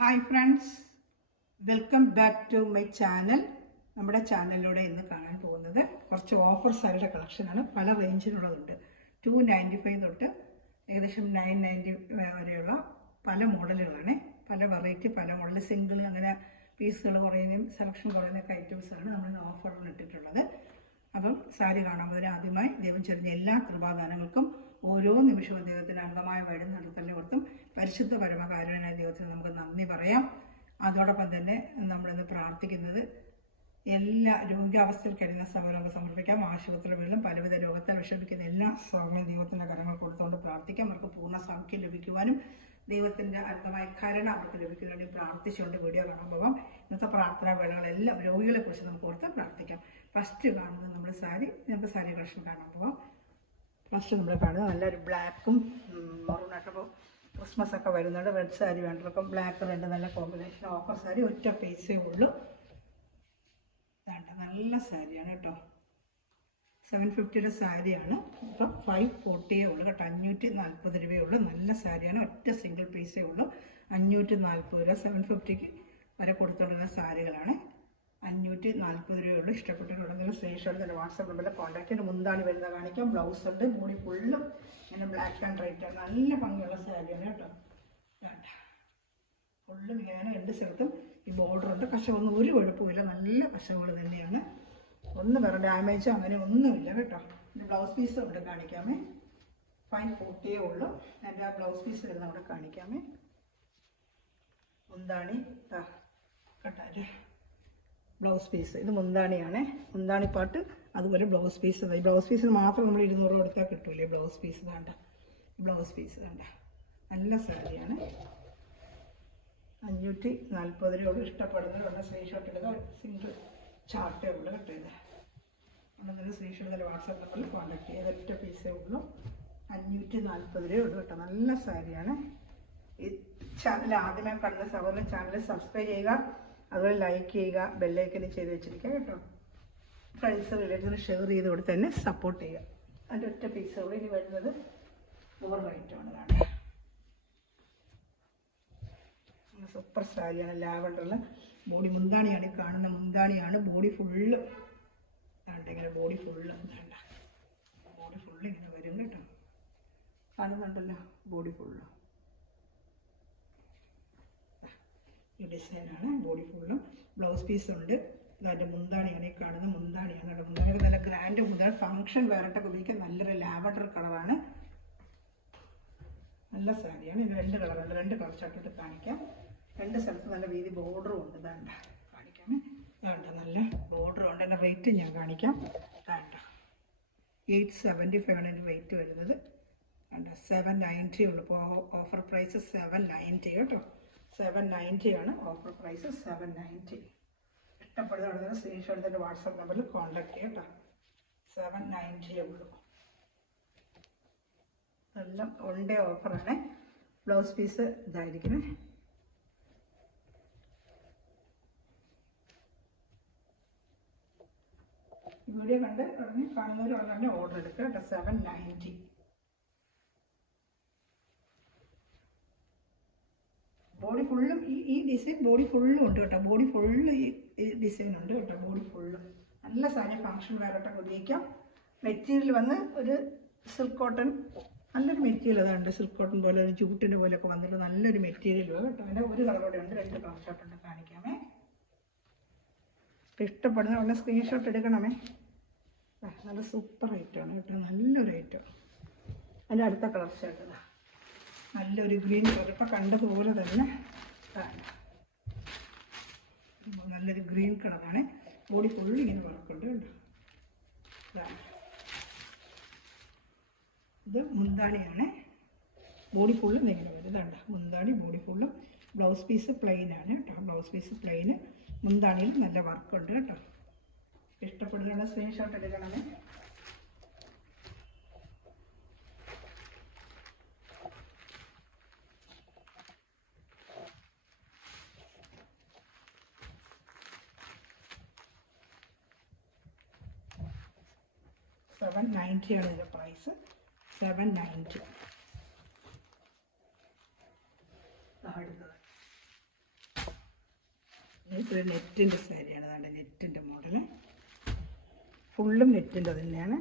Hi friends, welcome back to my channel. നമ്മുടെ ചാനലിലൂടെ ഇന്ന് കാണാൻ പോകുന്നത് കുറച്ച് ഓഫർ സാരിയുടെ കളക്ഷനാണ്. പല റേഞ്ചിലുള്ളതുണ്ട്. 295 തൊട്ട് ഏകദേശം 990 വരെയുള്ള പല മോഡലുകളാണ്. പല വെറൈറ്റി, പല മോഡൽ, സിംഗിൾ, അങ്ങനെ പീസുകൾ കുറയുന്നതും സെലക്ഷൻ കുറയുന്നതൊക്കെ ഐറ്റംസാണ് നമ്മൾ ഓഫറിൽ ഇട്ടിട്ടുള്ളത്. അപ്പം സാരി കാണുമ്പോൾ ആദ്യമായി ദൈവം ചെറിയ എല്ലാ കൃപാദാനങ്ങൾക്കും ഓരോ നിമിഷവും ദൈവത്തിന് അംഗമായ വഴി നടത്തലിനെ ഓർത്തും പരിശുദ്ധ പരമകാരുണ്യനായ ദൈവത്തിന് നമുക്ക് നന്ദി പറയാം. അതോടൊപ്പം തന്നെ നമ്മളിന്ന് പ്രാർത്ഥിക്കുന്നത് എല്ലാ രോഗാവസ്ഥയിൽ കഴിയുന്ന സഹോദരങ്ങൾക്ക് സമർപ്പിക്കാം. ആശുപത്രികളിലും പലവിധ രോഗത്താൽ വിഷമിക്കുന്ന എല്ലാ സൗമ്യം ദൈവത്തിൻ്റെ കരങ്ങൾ കൊടുത്തുകൊണ്ട് പ്രാർത്ഥിക്കാം. അവർക്ക് പൂർണ്ണ സൗഖ്യം ലഭിക്കുവാനും ദൈവത്തിൻ്റെ അർത്ഥമായ കരുണ അവർക്ക് ലഭിക്കുന്നതിന് വേണ്ടി പ്രാർത്ഥിച്ചുകൊണ്ട് വീഡിയോ കാണാൻ പോകാം. ഇന്നത്തെ പ്രാർത്ഥനാ വേളകളെല്ലാം രോഗികളെക്കുറിച്ച് നമുക്ക് ഓർത്ത് പ്രാർത്ഥിക്കാം. ഫസ്റ്റ് കാണുന്നത് നമ്മൾ നമുക്ക് സാരി കളക്ഷൻ കാണാൻ പോകാം. ഫസ്റ്റ് നമ്മൾ കാണുന്നത് നല്ലൊരു ബ്ലാക്കും മെറൂണായിട്ടപ്പോൾ ക്രിസ്മസ് ഒക്കെ വരുന്നുണ്ട്. റെഡ് സാരി വേണ്ടവർക്കും ബ്ലാക്ക് റെഡ് നല്ല കോമ്പിനേഷൻ ഓഫർ സാരി ഒറ്റ പൈസയേ ഉള്ളൂ. വേണ്ട നല്ല സാരിയാണ് കേട്ടോ. 750 സാരിയാണ്. ഇപ്പം 540 ഉള്ളൂ കേട്ടോ. 540 രൂപയേ ഉള്ളൂ. നല്ല സാരിയാണ്. ഒറ്റ സിംഗിൾ പീസേ ഉള്ളൂ. 540 രൂപ 750 വരെ കൊടുത്തുകൊണ്ടിരുന്ന സാരികളാണ്. 540 രൂപയുള്ളൂ. ഇഷ്ടപ്പെട്ടിട്ടുണ്ടെങ്കിൽ സ്ക്രീൻഷോട്ട് തന്നെ വാട്സാപ്പ് നമ്പറിൽ കോൺടാക്ട് ചെയ്ത് മുന്താണി വരുന്നത് കാണിക്കാം. ബ്ലൗസ് ഉണ്ട്. ബോഡി ഫുള്ളും ഇങ്ങനെ ബ്ലാക്ക് ആൻഡ് വൈറ്റ് ആണ്. നല്ല ഭംഗിയുള്ള സാരിയാണ് കേട്ടോ. ഫുള്ളും ഇങ്ങനെയാണ്. രണ്ട് സ്ഥലത്തും ഈ ബോർഡർ ഉണ്ട്. കശവൊന്നും ഒരു കുഴപ്പമില്ല. നല്ല കശവുകൾ തന്നെയാണ്. ഒന്നും വേറെ ഡാമേജോ അങ്ങനെ ഒന്നുമില്ല കേട്ടോ. ബ്ലൗസ് പീസും ഉണ്ട്, കാണിക്കാമേ. 540 ഉള്ളൂ. അതിൻ്റെ ആ ബ്ലൗസ് പീസ് വരുന്ന അവിടെ കാണിക്കാമേ. മുന്താണി കട്ടാര് ബ്ലൗസ് പീസ്. ഇത് മുന്താണിയാണ്. മുന്താണി പാട്ട്, അതുപോലെ ബ്ലൗസ് പീസ്. ഈ ബ്ലൗസ് പീസിന് മാത്രം നമ്മൾ 200 കൊടുത്താൽ കിട്ടൂലേ. ബ്ലൗസ് പീസ് വേണ്ട. ബ്ലൗസ് പീസ് വേണ്ട. നല്ല സാരിയാണ്. 540 രൂപ. ഇഷ്ടപ്പെടുന്നവരുണ്ട് സ്ക്രീൻഷോട്ട് എടുക്കുക. സിംഗിൾ ചാർട്ടേ ഉള്ളൂ കേട്ടോ. ഇത് ഉണ്ടെങ്കിൽ സ്ക്രീൻഷോട്ട് തന്നെ വാട്സാപ്പ് നമ്പറിൽ കോൺടാക്ട് ചെയ്യുക. ഒറ്റ പീസേ ഉള്ളൂ. 540 രൂപ ഉള്ളൂ കേട്ടോ. നല്ല സാരിയാണ്. ഈ ചാനൽ ആദ്യമേ കാണുന്ന സഹോദരൻ ചാനൽ സബ്സ്ക്രൈബ് ചെയ്യുക, അതുപോലെ ലൈക്ക് ചെയ്യുക, ബെല്ലൈക്കന് ചെയ്ത് വെച്ചിരിക്കുക കേട്ടോ. ഫ്രണ്ട്സ് റിലേറ്റീവ്സിന് ഷെയർ ചെയ്ത് കൊടുത്ത് തന്നെ സപ്പോർട്ട് ചെയ്യുക. അതിൻ്റെ ഒറ്റ പീസേ ഉള്ളൂ. ഇനി വരുന്നത് ഓവർ റൈറ്റാണ്. കാണുക. സൂപ്പർ സാരിയാണ്. ലാവണ്ടറിൽ ബോഡി മുന്താണിയാണ് കാണുന്ന. മുന്താണിയാണ്. ബോഡി ഫുള്ള് ഇങ്ങനെ ബോഡി ഫുള്ള് ബോഡി ഫുള്ള് ഇങ്ങനെ വരും കേട്ടോ. കാണുന്നുണ്ടല്ലോ ബോഡി ഫുള്ള്. ഈ ഡിസൈനാണ്. ബോഡി ഫുള്ളും ബ്ലൗസ് പീസ് ഉണ്ട്. അതിൻ്റെ മുന്താണിയാണ് ഈ കാണുന്നത്. മുന്താണിയാണ് കേട്ടോ. മുന്താണിയൊക്കെ നല്ല ഗ്രാൻഡ് മുന്താണി. ഫങ്ഷൻ വേറിട്ടൊക്കെ ഉപയോഗിക്കാൻ നല്ലൊരു ലാവണ്ടർ കളറാണ്. നല്ല സാരിയാണ്. ഇത് 2 കളറുണ്ട്. 2 കളർ ചട്ടിട്ട് കാണിക്കാം. 2 സ്ഥലത്ത് നല്ല വീതി ബോർഡറും ഉണ്ട്. ഇതാണ്ട കാണിക്കാമേ. ഇതാണ്ട നല്ല ബോർഡറും ഉണ്ട്. എൻ്റെ റേറ്റ് ഞാൻ കാണിക്കാം. ഇതാണ്ട 875 ആണ് എൻ്റെ റേറ്റ് വരുന്നത്. വേണ്ട 790 ഉള്ളൂ. ഇപ്പോൾ ഓഫർ പ്രൈസ് 790 കേട്ടോ. 790 ആണ് ഓഫർ പ്രൈസ്. 790. ഇഷ്ടപ്പെടുന്നതാണ് സ്ക്രീൻഷോട്ട് എൻ്റെ വാട്സാപ്പ് നമ്പറിൽ കോൺടാക്ട് ചെയ്യാം കേട്ടോ. 790 ഉള്ളൂ. എല്ലാം ഒണ്ടേ ഓഫറാണ്. Blouse piece ഇതായിരിക്കണേ. വീഡിയോ കണ്ട് ഉടനെ കാണുന്നവരുടനെ തന്നെ ഓർഡർ എടുക്കുക കേട്ടോ. 790. ബോഡി ഫുള്ളും ഈ ഡിസൈൻ ബോഡി ഫുള്ളും ഉണ്ട് കേട്ടോ. ബോഡി ഫുള്ള് ഈ ഡിസൈൻ ഉണ്ട് കേട്ടോ. ബോഡി ഫുള്ളും നല്ല സാരി. ഫങ്ഷൻ വേറോട്ടൊക്കെ ഉപയോഗിക്കാം. മെറ്റീരിയൽ വന്ന് ഒരു സിൽക്ക് കോട്ടൺ, നല്ലൊരു മെറ്റീരിയൽ. അതുണ്ട് സിൽക്ക് കോട്ടൺ പോലെ, ഒരു ജൂട്ടിൻ്റെ പോലെയൊക്കെ വന്നിട്ട് നല്ലൊരു മെറ്റീരിയൽ കേട്ടോ. അതിൻ്റെ ഒരു കളറോടെ ഉണ്ട്. 2 കളർ ഷോട്ടുണ്ട്, കാണിക്കാമേ. ഇഷ്ടപ്പെടുന്ന ഉടനെ സ്ക്രീൻഷോട്ട് എടുക്കണമേ. നല്ല സൂപ്പർ ഐറ്റമാണ് കേട്ടോ. നല്ലൊരു ഐറ്റം. അതിൻ്റെ അടുത്ത കളർ ഷർട്ട് നല്ലൊരു ഗ്രീൻ കളർ. ഇപ്പം കണ്ടതുപോലെ തന്നെ നല്ലൊരു ഗ്രീൻ കളറാണ്. ബോഡി ഫുള്ള് ഇങ്ങനെ വർക്കുണ്ട് കേട്ടോ. ഇത് മുന്താണിയാണ്. ബോഡി ഫുള്ളും ഇങ്ങനെ വരും. ഇതാണ്ട മുന്താണി. ബോഡി ഫുള്ളും. ബ്ലൗസ് പീസ് പ്ലെയിൻ ആണ് കേട്ടോ. ബ്ലൗസ് പീസ് പ്ലെയിന്. മുന്താണിയിൽ നല്ല വർക്കുണ്ട് കേട്ടോ. ഇഷ്ടപ്പെടുന്ന സ്ക്രീൻഷോട്ട് എടുക്കണമേ. $790 ആണ് ഇതിൻ്റെ പ്രൈസ്. 790. അടുത്തത് ഇതൊരു നെറ്റിൻ്റെ സാരിയാണ്. അതാണ് നെറ്റിൻ്റെ മോഡല്, ഫുള്ളും നെറ്റിൻ്റെ തന്നെയാണ്.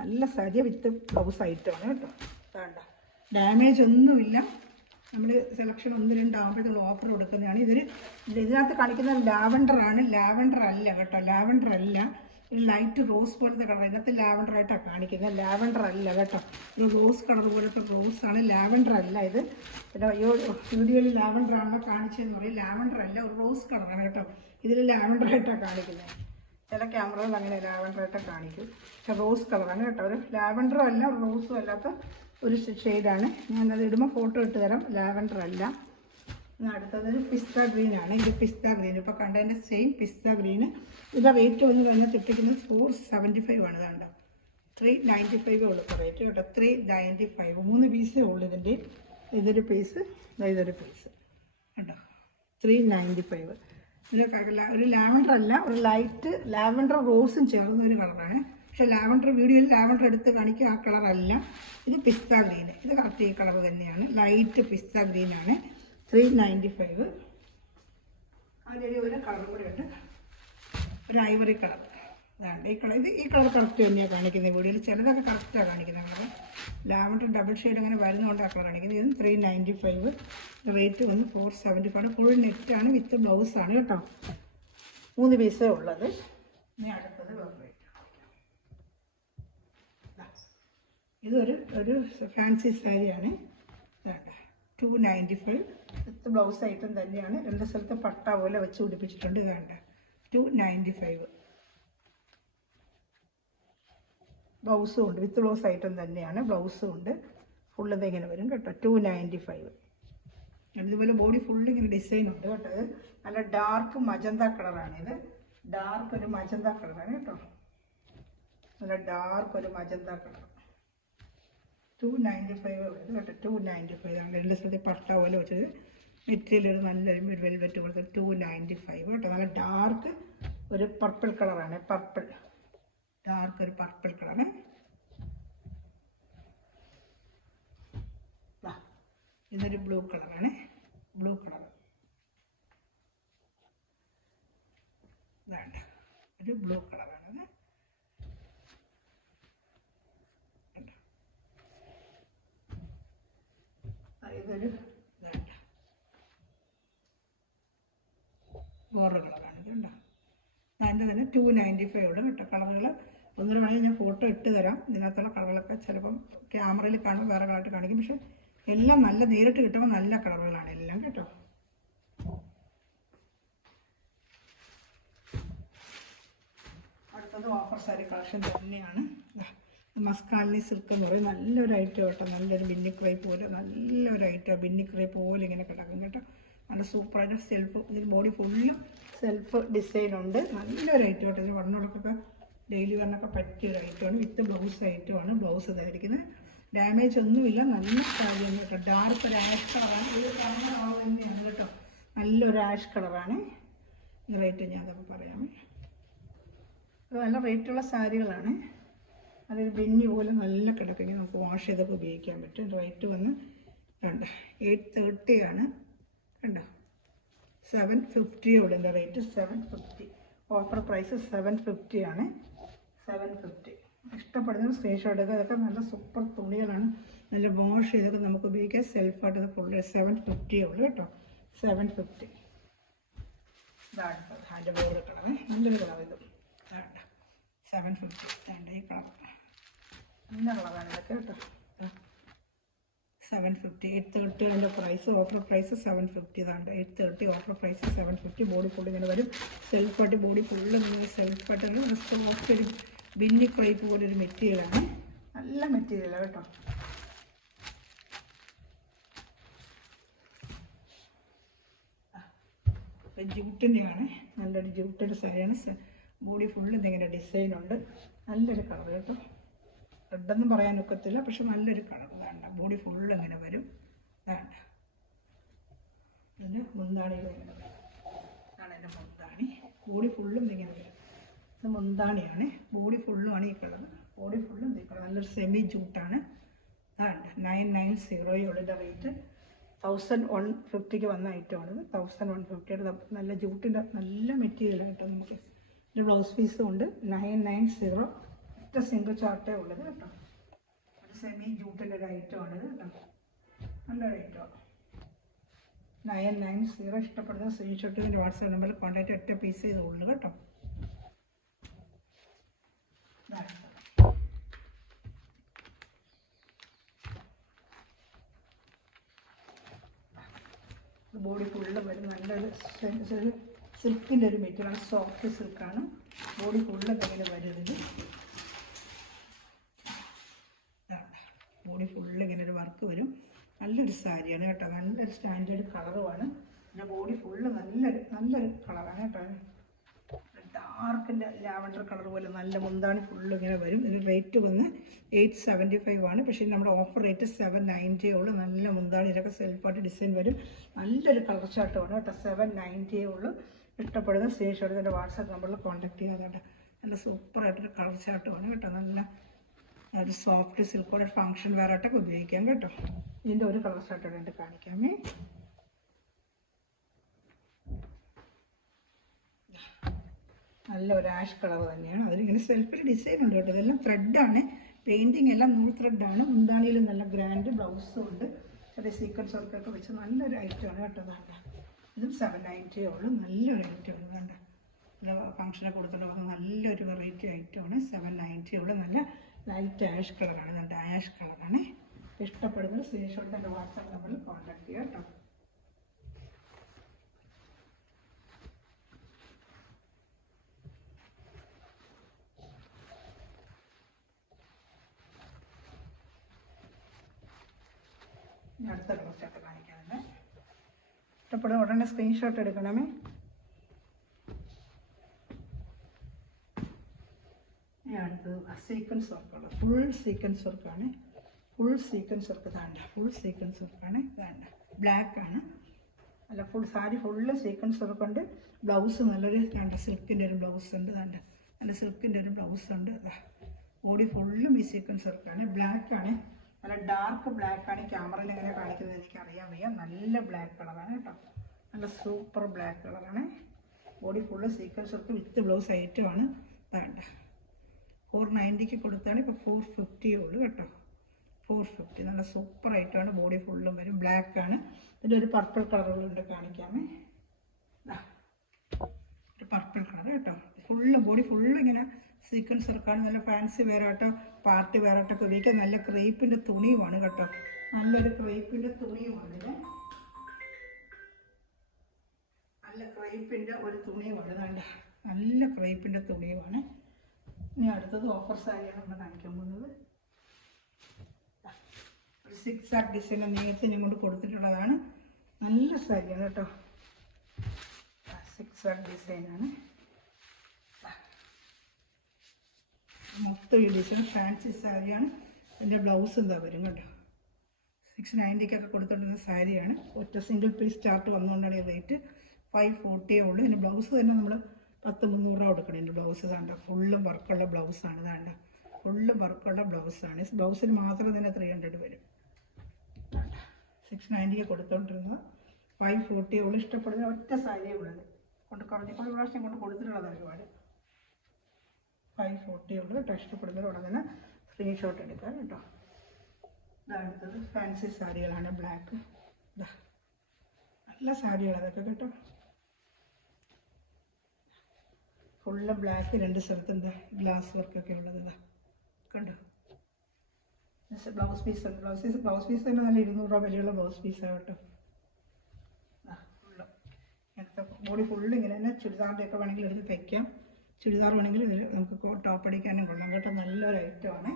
നല്ല സാരി വിത്ത് ബ്ലൗസ് ഐറ്റമാണ് കേട്ടോ. വേണ്ട, ഡാമേജ് ഒന്നുമില്ല. നമ്മൾ സെലക്ഷൻ 1-2 ആകുമ്പോഴത്തേക്കും ഓഫർ കൊടുക്കുന്നതാണ്. ഇതിനകത്ത് കാണിക്കുന്ന ലാവൻഡറാണ്, ലാവൻഡർ അല്ല കേട്ടോ, ലാവൻഡർ അല്ല. ഒരു ലൈറ്റ് റോസ് പോലത്തെ കളർ, ഇതിനകത്ത് ലാവൻഡറായിട്ടാണ് കാണിക്കുന്നത്. ലാവൻഡർ അല്ല കേട്ടോ, ഒരു റോസ് കളർ പോലത്തെ റോസാണ്, ലാവൻഡർ അല്ല ഇത്. പിന്നെ വീഡിയോയിൽ ലാവൻഡർ ആണല്ലോ കാണിച്ചതെന്ന് പറയും, ലാവൻഡർ അല്ല, ഒരു റോസ് കളറാണ് കേട്ടോ. ഇതിൽ ലാവൻഡറായിട്ടാണ് കാണിക്കുന്നത്. ചില ക്യാമറകൾ അങ്ങനെ ലാവൻഡറായിട്ടാണ് കാണിക്കും, പക്ഷെ റോസ് കളറാണ് കേട്ടോ. ഒരു ലാവൻഡറും അല്ല ഒരു റോസും അല്ലാത്ത ഒരു ഷെയ്ഡാണ്. ഞാനത് ഇടുമ്പോൾ ഫോട്ടോ ഇട്ട് തരാം. ലാവൻഡർ അല്ല. അടുത്തത് പിസ്ത ഗ്രീനാണ്. ഇത് പിസ്ത ഗ്രീൻ, ഇപ്പോൾ കണ്ടതിൻ്റെ സെയിം പിസ്ത ഗ്രീന്. ഇതിൻ്റെ റേറ്റ് വന്ന് കഴിഞ്ഞാൽ ഇട്ടിരിക്കുന്നത് 475 ആണ്. ഇതാണ്ട 395 ഉള്ളൂ റേറ്റ് കേട്ടോ, 395. 3 പീസേ ഉള്ളൂ ഇതിൻ്റെ. ഇതൊരു പീസ്, ഇതൊരു പീസ് കേട്ടോ, 395. ഒരു ലാവൻഡർ അല്ല, ഒരു ലൈറ്റ് ലാവൻഡർ റോസും ചേർന്ന ഒരു കളറാണ്. പക്ഷെ ലാവൻഡർ വീഡിയോയിൽ ലാവൻഡർ എടുത്ത് കാണിക്കുക ആ കളറല്ല. ഇത് പിസ്ത ഗ്രീൻ, ഇത് കറക്റ്റ് ഈ കളർ തന്നെയാണ്, ലൈറ്റ് പിസ്ത ഗ്രീനാണ്. 395. അതിൽ ഒരു കളറും കൂടെ ഉണ്ട്, ഒരു ഐവറി കളർ. അതാണ് ഈ കളർ. ഈ കളർ കറക്റ്റ് തന്നെയാണ് കാണിക്കുന്നത് വീഡിയോയിൽ. ചിലതൊക്കെ കറക്റ്റാണ് കാണിക്കുന്നത് കളർ. ലാവൻഡർ ഡബിൾ ഷെയ്ഡ് അങ്ങനെ വരുന്നതുകൊണ്ട് ആ കളർ കാണിക്കുന്നത്. ഇതും 395. റേറ്റ് വന്ന് 475. ഫുൾ നെറ്റാണ് വിത്ത് ബ്ലൗസാണ് കേട്ടോ. 3 പീസേ ഉള്ളത്. ഇനി അടുത്തത് റേറ്റ്. ഇതൊരു ഫാൻസി സാരിയാണ്. വേണ്ട 295 വിത്ത് ബ്ലൗസ് ഐറ്റം തന്നെയാണ്. 2 സ്ഥലത്ത് പട്ട പോലെ വെച്ച് പിടിപ്പിച്ചിട്ടുണ്ട്. വേണ്ട 295. ബ്ലൗസും ഉണ്ട്, വിത്ത് ബ്ലൗസ് ഐറ്റം തന്നെയാണ്, ബ്ലൗസും ഉണ്ട്. ഫുള്ള് ഇങ്ങനെ വരും കേട്ടോ, 295. ഇതുപോലെ ബോഡി ഫുള്ള് ഇങ്ങനെ ഡിസൈൻ ഉണ്ട് കേട്ടോ. ഇത് നല്ല ഡാർക്ക് മജന്ത കളറാണിത്, ഡാർക്ക് ഒരു മജന്ത കളറാണ് കേട്ടോ, നല്ല ഡാർക്ക് ഒരു മജന്ത കളർ. 295 ഉള്ളത് കേട്ടോ, 295 ആണ്. 2 സ്ഥലത്ത് പട്ട പോലെ വെച്ചത്. മെറ്റീരിയൽ ഒരു നല്ലൊരു വെൽവെറ്റ് പോലത്തെ 295 കേട്ടോ. നല്ല ഡാർക്ക് ഒരു പർപ്പിൾ കളറാണ്, പർപ്പിൾ, ഡാർക്ക് ഒരു പർപ്പിൾ കളറ്. ഇതൊരു ബ്ലൂ കളറാണ്, ബ്ലൂ കളർ. വേണ്ട ഒരു ബ്ലൂ കളറാണത്. ഇതൊരു വേണ്ട വേറൊരു കളറാണ് ഇത് കേട്ടോ. അതിൻ്റെ തന്നെ 295 ഉണ്ട് കേട്ടോ. കളറുകൾ ഒന്നൊരു വേണമെങ്കിൽ ഞാൻ ഫോട്ടോ ഇട്ട് തരാം. ഇതിനകത്തുള്ള കളറുകളൊക്കെ ചിലപ്പം ക്യാമറയിൽ കാണുമ്പോൾ വേറെ കളറായിട്ട് കാണിക്കും, പക്ഷെ എല്ലാം നല്ല നേരിട്ട് കിട്ടുമ്പോൾ നല്ല കളറുകളാണ് എല്ലാം കേട്ടോ. അടുത്തത് ഓഫർ സാരി കളക്ഷൻ തന്നെയാണ്. മസ്കാലിനി സിൽക്ക് എന്ന് പറയും, നല്ലൊരു ഐറ്റം കേട്ടോ, നല്ലൊരു ബിന്നിക്രൈ പോലെ, നല്ലൊരു ഐറ്റം ബിന്നിക്രൈ പോലെ ഇങ്ങനെ കിടക്കും കേട്ടോ. നല്ല സൂപ്പറായിട്ട് സെൽഫ്, ഇതിന് ബോഡി ഫുള്ളും സെൽഫ് ഡിസൈൻ ഉണ്ട്. നല്ലൊരു ഐറ്റം കേട്ടോ. ഇതിന് വണ്ണുടക്കൊക്കെ ഡെയിലി വണ്ണൊക്കെ പറ്റിയൊരു ഐറ്റമാണ്, വിത്ത് ബ്ലൗസ് ഐറ്റമാണ്. ബ്ലൗസ് ഇതായിരിക്കുന്നത്, ഡാമേജ് ഒന്നുമില്ല, നല്ല സാരിയാണ് കേട്ടോ. ഡാർക്ക് ഒരു ആഷ് കളറാണ്, ഇത് കളർ തന്നെയാണ് കേട്ടോ, നല്ലൊരു ആഷ് കളറാണ്. റേറ്റ് ഞാൻ അതൊക്കെ പറയാമേ. നല്ല റേറ്റുള്ള സാരികളാണ്. അതൊരു ബെന്നി പോലെ നല്ല കിടക്കെങ്കിൽ നമുക്ക് വാഷ് ചെയ്തൊക്കെ ഉപയോഗിക്കാൻ പറ്റും. റേറ്റ് വന്ന് കണ്ട 830 ആണ് കണ്ടോ. 750 ഉള്ളൂ എൻ്റെ റേറ്റ്, 750. ഓഫർ പ്രൈസ് 750 ആണ്, 750. ഇഷ്ടപ്പെടുന്ന സ്ക്രീൻഷോട്ട് എടുക്കുക. അതൊക്കെ നല്ല സൂപ്പർ തുണികളാണ്, നല്ല വാഷ് ചെയ്തൊക്കെ നമുക്ക് ഉപയോഗിക്കാം. സെൽഫായിട്ട് ഇത് ഫുള്ള് 750 ഉള്ളൂ കേട്ടോ, 750. ഇതാണ് അതിൻ്റെ വേറെ കളറ്, നല്ലൊരു കളർ ഇത്. വേണ്ട 750. വേണ്ട ഈ കളർ ഇങ്ങനെയുള്ളതാണ് ഇതൊക്കെ കേട്ടോ. 750. 830 അതിൻ്റെ പ്രൈസ്, ഓഫർ പ്രൈസ് 750. ഇതാണ് 830 ഓഫർ പ്രൈസ് 750. ബോഡി ഫുൾ ഇങ്ങനെ വരും, സെൽഫായിട്ട് ബോഡി ഫുള്ള് ഇങ്ങനെ സെൽഫായിട്ട് സോഫ്റ്റ് ഒരു ബിന്നി ക്രൈപ്പ് പോലെ ഒരു മെറ്റീരിയലാണ്, നല്ല മെറ്റീരിയലാണ് കേട്ടോ. ജൂട്ടിൻ്റെയാണ്, നല്ലൊരു ജൂട്ടിൻ്റെ സാരിയാണ്. ബോഡി ഫുള്ള് ഇങ്ങനെ ഡിസൈൻ ഉണ്ട്, നല്ലൊരു കളർ കേട്ടോ. റെഡൊന്നും പറയാൻ ഒക്കത്തില്ല, പക്ഷെ നല്ലൊരു കളർ. വേണ്ട ബോഡി ഫുള്ള് ഇങ്ങനെ വരും. വേണ്ട ഇതിന് മുന്താണിയിൽ ഇങ്ങനെ വരും. ഇതാണ് എൻ്റെ മുന്താണി, ബോഡി ഫുള്ളും ഇങ്ങനെ വരും. ഇത് മുന്താണിയാണ്, ബോഡി ഫുള്ളുമാണ് ഈ കളർ, ബോഡി ഫുള്ളും ഈ കളർ. നല്ലൊരു സെമി ജൂട്ടാണ്. വേണ്ട 990 ഉള്ളിൻ്റെ റേറ്റ്. 1150 വന്ന ഐറ്റമാണിത്. 1150 നല്ല ജൂട്ടിൻ്റെ നല്ല മെറ്റീരിയലാണ് കേട്ടോ. നമുക്ക് ഒരു ബ്ലൗസ് പീസും ഉണ്ട്. 990 ഒറ്റ സിംഗിൾ ചാർട്ടേ ഉള്ളത് കേട്ടോ. ഒരു സെമി ജൂട്ടിൻ്റെ ഒരു ഐറ്റമാണിത് കേട്ടോ. നല്ലൊരു ഐറ്റമാണ്. 990. ഇഷ്ടപ്പെടുന്ന സ്ക്രീൻഷോട്ട് ഇതിൻ്റെ വാട്സാപ്പ് നമ്പറിൽ കോൺടാക്റ്റ് ഒറ്റ പീസ് ചെയ്തുള്ളൂ കേട്ടോ. ബോഡി ഫുള്ള് വരും. നല്ലൊരു സിൽക്കിൻ്റെ ഒരു മെറ്റീരിയലാണ്. സോഫ്റ്റ് സിൽക്കാണ്. ബോഡി ഫുള്ള് ഇങ്ങനെ വരുന്നത്. ബോഡി ഫുള്ള് ഇങ്ങനെ ഒരു വർക്ക് വരും. നല്ലൊരു സാരിയാണ് കേട്ടോ. നല്ലൊരു സ്റ്റാൻഡേർഡ് കളറുമാണ്. പിന്നെ ബോഡി ഫുള്ള് നല്ലൊരു കളറാണ് കേട്ടോ. ഡാർക്കിൻ്റെ ലാവൻഡർ കളർ പോലെ നല്ല മുന്താണി ഫുള്ള് ഇങ്ങനെ വരും. ഇതിന് റേറ്റ് വന്ന് 875 ആണ്. പക്ഷേ നമ്മുടെ ഓഫർ റേറ്റ് 790 ഉള്ളൂ. നല്ല മുന്താണി ഇതൊക്കെ സെൽഫായിട്ട് ഡിസൈൻ വരും. നല്ലൊരു കളർ ചാർട്ടുമാണ് കേട്ടോ. 790 ഉള്ളൂ. ഇഷ്ടപ്പെടുന്ന സ്ക്രീൻഷോട്ട് ഇതിൻ്റെ വാട്സാപ്പ് നമ്പറിൽ കോൺടാക്ട് ചെയ്യാതെ. നല്ല സൂപ്പറായിട്ടൊരു കളർ ചാർട്ടുമാണ് കേട്ടോ. നല്ല ഒരു സോഫ്റ്റ് സിൽക്കോടെ ഫങ്ഷൻ വെയറായിട്ടൊക്കെ ഉപയോഗിക്കാം കേട്ടോ. ഇതിൻ്റെ ഒരു കളർ ചാർട്ടോടെ ഉണ്ട് കാണിക്കാമേ. നല്ല ഒരു ആഷ് കളർ തന്നെയാണ്. അതിലിങ്ങനെ സെൽഫിൽ ഡിസൈൻ ഉണ്ട് കേട്ടോ. ഇതെല്ലാം ത്രെഡാണ്. പെയിൻറ്റിങ് എല്ലാം നൂൽ ത്രെഡാണ്. മുന്താണിയിൽ നല്ല ഗ്രാൻഡ് ബ്ലൗസും ഉണ്ട്. ചെറിയ സീക്വൻസ് വർക്കൊക്കെ വെച്ച് നല്ലൊരു ഐറ്റമാണ് കേട്ടോ. അതാണ്ട ഇതും 790 ഉള്ളൂ. നല്ലൊരു ഐറ്റമാണ്. അതാണ്ട നല്ല ഫംഗ്ഷനെ കൊടുത്തിട്ട് വന്ന നല്ലൊരു വെറൈറ്റി ഐറ്റമാണ്. 790 ഉള്ളൂ. നല്ല ലൈറ്റ് ആഷ് കളറാണ്. നല്ല ആഷ് കളറാണ്. ഇഷ്ടപ്പെടുന്ന സ്ക്രീൻഷോട്ട് എൻ്റെ വാട്സാപ്പ് നമ്പറിൽ കോൺടാക്ട് ചെയ്യുക കേട്ടോ. അടുത്ത കളർ ചാർട്ട് കാണിക്കാറുണ്ട്. ഇഷ്ടപ്പെടുന്ന ഉടനെ സ്ക്രീൻഷോട്ട് എടുക്കണമേ. അടുത്തത് സീക്വൻസ് വർക്കുള്ള ഫുൾ സീക്വൻസ് വർക്കാണ്. ഫുൾ സീക്വൻസ് വർക്ക് താണ്ട. ഫുൾ സീക്വൻസ് വർക്കാണ്. താണ്ട ബ്ലാക്കാണ്. അല്ല ഫുൾ സാരി ഫുള്ള് സീക്വൻസ് വർക്കുണ്ട്. ബ്ലൗസ് നല്ലൊരു താണ്ട സിൽക്കിൻ്റെ ഒരു ബ്ലൗസ് ഉണ്ട്. താണ്ട നല്ല സിൽക്കിൻ്റെ ഒരു ബ്ലൗസ് ഉണ്ട്. ബോഡി ഫുള്ളും ഈ സീക്വൻസ് വർക്കാണ്. ബ്ലാക്കാണ്. നല്ല ഡാർക്ക് ബ്ലാക്കാണ്. ക്യാമറയിൽ എങ്ങനെ കാണിക്കുന്നത് എനിക്കറിയാൻ വയ്യ. നല്ല ബ്ലാക്ക് കളറാണ് കേട്ടോ. നല്ല സൂപ്പർ ബ്ലാക്ക് കളറാണ്. Body full sequence work with blouse ഐറ്റമാണ്. താണ്ട 490 കൊടുത്താണ്. ഇപ്പോൾ 450 ഉള്ളൂ കേട്ടോ. 450 നല്ല സൂപ്പർ ഐറ്റമാണ്. ബോഡി ഫുള്ളും വരും. ബ്ലാക്കാണ്. ഇതിൻ്റെ ഒരു പർപ്പിൾ കളറുകളുണ്ട് കാണിക്കാമേ. ഒരു പർപ്പിൾ കളർ കേട്ടോ. ഫുള്ള് ബോഡി ഫുള്ള് ഇങ്ങനെ സീക്വൻസ് വർക്കാണ്. നല്ല ഫാൻസി വെയറായിട്ടോ പാർട്ടി വെയറായിട്ടൊക്കെ ഉപയോഗിക്കാം. നല്ല ക്രേപ്പിൻ്റെ തുണിയുമാണ് കേട്ടോ. നല്ലൊരു ക്രേപ്പിൻ്റെ തുണിയുമാണ്. ഇത് നല്ല ക്രേപ്പിൻ്റെ ഒരു തുണിയുമാണ്. വേണ്ട നല്ല ക്രേപ്പിൻ്റെ തുണിയുമാണ്. ഇനി അടുത്തത് ഓഫർ സാരിയാണ് നമ്മൾ കാണിക്കാൻ പോകുന്നത്. ഒരു 6 ആർട്ട് ഡിസൈൻ നേരത്തെ ഞാൻ കൊണ്ട് കൊടുത്തിട്ടുള്ളതാണ്. നല്ല സാരിയാണ് കേട്ടോ. 6 ആർട്ട് ഡിസൈനാണ്. മൊത്തം ഈ ഡിസൈൻ ഫാൻസി സാരിയാണ്. എൻ്റെ ബ്ലൗസ് എന്താ വരും കേട്ടോ. 690 കൊടുത്തോണ്ടിരുന്ന സാരിയാണ്. ഒറ്റ സിംഗിൾ പീസ് ചാർട്ട് വന്നുകൊണ്ടാണ് ഈ റേറ്റ്. 540 ഉള്ളൂ. എൻ്റെ ബ്ലൗസ് തന്നെ നമ്മൾ 10-300 രൂപ കൊടുക്കണം. എൻ്റെ ബ്ലൗസ് താണ്ട ഫുള്ളും വർക്കുള്ള ബ്ലൗസാണ്. താണ്ട ഫുള്ളും വർക്കുള്ള ബ്ലൗസാണ്. ബ്ലൗസിന് മാത്രം തന്നെ 300 വരും. 690 കൊടുത്തോണ്ടിരുന്നത് 540 ഉള്ളൂ. ഇഷ്ടപ്പെടുന്ന ഒറ്റ സാരിയേ ഉള്ളത്. കൊണ്ട് കുറഞ്ഞ പ്രാവശ്യം കൊണ്ട് കൊടുത്തിട്ടുള്ളതാണ് ഒരുപാട്. 540 ഉള്ളൂ കേട്ടോ. ഇഷ്ടപ്പെടുന്നത് ഉടനെ തന്നെ സ്ക്രീൻഷോട്ട് എടുക്കാം കേട്ടോ. അടുത്തത് ഫാൻസി സാരികളാണ്. ബ്ലാക്ക് നല്ല സാരികളാണ് അതൊക്കെ കേട്ടോ. Full black. 2 സ്ഥലത്തുണ്ട് ഗ്ലാസ് വർക്കൊക്കെ ഉള്ളത്. കണ്ടോ. ബ്ലൗസ് പീസ് ഉണ്ട്. ബ്ലൗസ് പീസ് തന്നെ നല്ല 200 രൂപ വിലയുള്ള ബ്ലൗസ് പീസാണ് കേട്ടോ. ഫുള്ള് ഇങ്ങനത്തെ ബോഡി ഫുള്ള് ഇങ്ങനെ തന്നെ. ചുരിദാറിൻ്റെ ഒക്കെ വേണമെങ്കിൽ എടുത്ത് തയ്ക്കാം. ചുരിദാർ വേണമെങ്കിൽ ഇതിൽ നമുക്ക് ടോപ്പ് അടിക്കാനും കൊള്ളാം കേട്ടോ. നല്ലൊരു ഐറ്റമാണ്.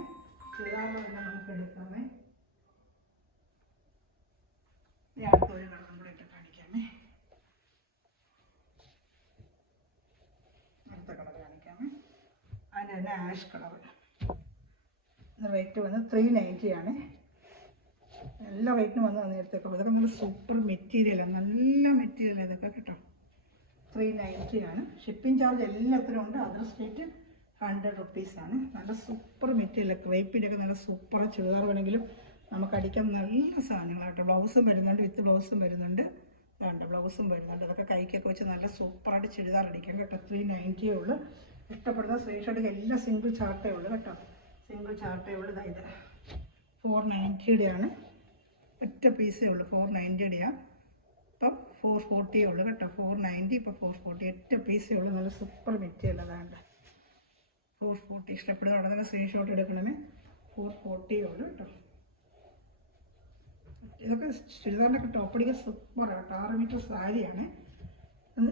ചുരിദാർ തന്നെ നമുക്ക് എടുക്കാമേ. അടുത്തൊരു കളർ കൂടെ ഇട്ട് കാണിക്കാമേ. അടുത്ത കളർ കാണിക്കാമേ. അതിന് തന്നെ ആഷ് കളർ. റേറ്റ് വന്ന് 390 ആണ്. എല്ലാ റേറ്റിനും വന്ന് നേരത്തേക്ക്. അതൊക്കെ നല്ല സൂപ്പർ മെറ്റീരിയലാണ്. നല്ല മെറ്റീരിയൽ ഇതൊക്കെ കേട്ടോ. 390 ആണ്. ഷിപ്പിംഗ് ചാർജ് എല്ലാത്തിനും ഉണ്ട്. അതർ സ്റ്റേറ്റ് 100 റുപ്പീസാണ്. നല്ല സൂപ്പർ മെറ്റീരിയൽ. ക്രേപ്പിൻ്റെ ഒക്കെ നല്ല സൂപ്പർ. ചുരിദാർ വേണമെങ്കിലും നമുക്ക് അടിക്കാൻ നല്ല സാധനങ്ങളാട്ടോ. ബ്ലൗസും വരുന്നുണ്ട്, വിത്ത് ബ്ലൗസും വരുന്നുണ്ട്. വേണ്ട ബ്ലൗസും വരുന്നുണ്ട്. അതൊക്കെ കൈക്കൊക്കെ വെച്ച് നല്ല സൂപ്പറായിട്ട് ചുരിദാർ അടിക്കാം കേട്ടോ. 390 ഉള്ളൂ. ഇഷ്ടപ്പെടുന്ന സ്ക്രീൻഷോട്ട് എല്ലാം സിംഗിൾ ചാർട്ടേ ഉള്ളൂ കേട്ടോ. സിംഗിൾ ചാർട്ടേ ഉള്ളൂ. ഇത് 490 ഒറ്റ പീസേ ഉള്ളൂ. 490 ഇപ്പം 440 ഉള്ളൂ കേട്ടോ. 490 ഇപ്പോൾ 440 ഒറ്റ പീസേ ഉള്ളൂ. നല്ല സൂപ്പർ മെറ്റീരിയൽ അതാണ്ട് 440. ഇഷ്ടപ്പെടുന്ന ഉടനെ തന്നെ സ്ക്രീൻഷോട്ട് എടുക്കണമേ. 440 ഉള്ളൂ കേട്ടോ. ഇതൊക്കെ ചുരിദാറിൻ്റെ ടോപ്പടിക്കാൻ സൂപ്പറാണ് കേട്ടോ. 6 മീറ്റർ സാരിയാണ്.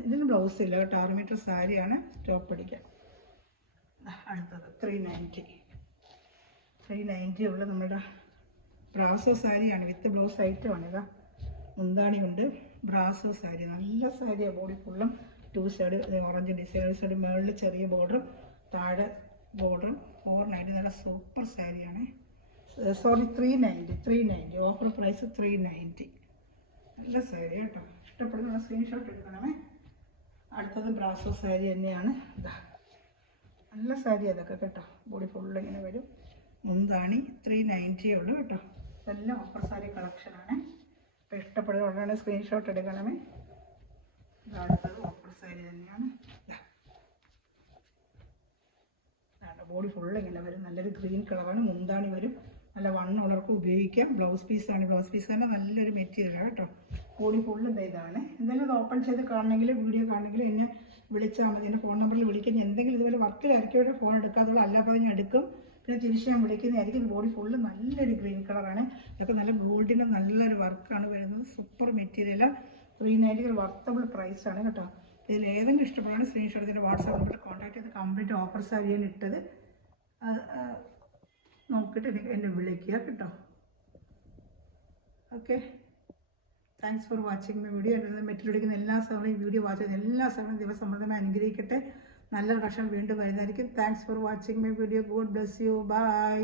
ഇതിന് ബ്ലൗസ് ഇല്ല കേട്ടോ. 6 മീറ്റർ സാരിയാണ് ടോപ്പടിക്കാൻ. അടുത്തത് 390 ഉള്ള നമ്മുടെ ബ്രാസോ സാരിയാണ്. വിത്ത് ബ്ലൗസ് ഐറ്റമാണ്. ഇതാ മുന്താണിയുണ്ട്. ബ്രാസോ സാരി നല്ല സാരിയാണ്. ബോഡി ഫുള്ളും 2 സൈഡ് ഓറഞ്ച് ഡിസൈൻ, സൈഡ് മുകളിൽ ചെറിയ ബോർഡറും താഴെ ബോർഡറും. 490 നല്ല സൂപ്പർ സാരിയാണ്. Sorry 390 offer price 390. നല്ല സാരി കേട്ടോ. ഇഷ്ടപ്പെടുന്ന സ്ക്രീൻഷോട്ട് എടുക്കണമേ. അടുത്തത് ബ്രാസോ സാരി തന്നെയാണ്. ഇതാ നല്ല സാരി അതൊക്കെ കേട്ടോ. ബോഡി ഫുള്ള് ഇങ്ങനെ വരും. മുന്താണി 390 ഉള്ളൂ കേട്ടോ. ഇതെല്ലാം ഓഫർ സാരി കളക്ഷനാണ്. അപ്പോൾ ഇഷ്ടപ്പെടുന്ന ഉടനെ സ്ക്രീൻഷോട്ട് എടുക്കണമേ. അടുത്തത് ഓഫർ സാരി തന്നെയാണ്. ബോഡി ഫുള്ള് ഇങ്ങനെ വരും. നല്ലൊരു ഗ്രീൻ കളറാണ്. മുന്താണി വരും. നല്ല വണ്ണുള്ളവർക്ക് ഉപയോഗിക്കാം. ബ്ലൗസ് പീസാണ്. ബ്ലൗസ് പീസ് തന്നെ നല്ലൊരു മെറ്റീരിയലാണ് കേട്ടോ. ബോഡി ഫുള്ള് ഇതാണ്. എന്തായാലും ഇത് ഓപ്പൺ ചെയ്ത് കാണണമെങ്കിൽ വീഡിയോ കാണണമെങ്കിൽ എന്നെ വിളിച്ചാൽ മതി. എൻ്റെ ഫോൺ നമ്പറിൽ വിളിക്കാൻ. എന്തെങ്കിലും ഇതുപോലെ വർക്കിലായിരിക്കും ഫോൺ എടുക്കാത്തുള്ളൂ. അല്ലാതെ ഞാൻ എടുക്കും. പിന്നെ തിരിച്ച് ഞാൻ വിളിക്കുന്നതായിരിക്കും. ബോഡി ഫുള്ള് നല്ലൊരു ഗ്രീൻ കളറാണ്. ഇതൊക്കെ നല്ല ഗോൾഡിൻ്റെ നല്ലൊരു വർക്കാണ് വരുന്നത്. Super material. 390 വർത്തബിൾ പ്രൈസാണ് കേട്ടോ. ഇതിൽ ഏതെങ്കിലും ഇഷ്ടപ്പെടാണ് സ്ക്രീൻഷോട്ട് ഇതിൻ്റെ വാട്സാപ്പ് നമ്പറിൽ കോൺടാക്ട് ചെയ്ത് കംപ്ലീറ്റ് ഓഫർ സാരിയാണ് ഇട്ടത്. നോക്കിയിട്ട് എന്നെ വിളിക്കുക കേട്ടോ. Okay, thanks for watching my video. Material എല്ലാ സമയവും വീഡിയോ വാച്ച് ചെയ്ത് എല്ലാ സമയവും ദിവസം സമൃദ്ധമായി അനുഗ്രഹിക്കട്ടെ. നല്ലൊരു കഷ്ടം വീണ്ടും വരുന്നതായിരിക്കും. Thanks for watching my video. God bless you. By.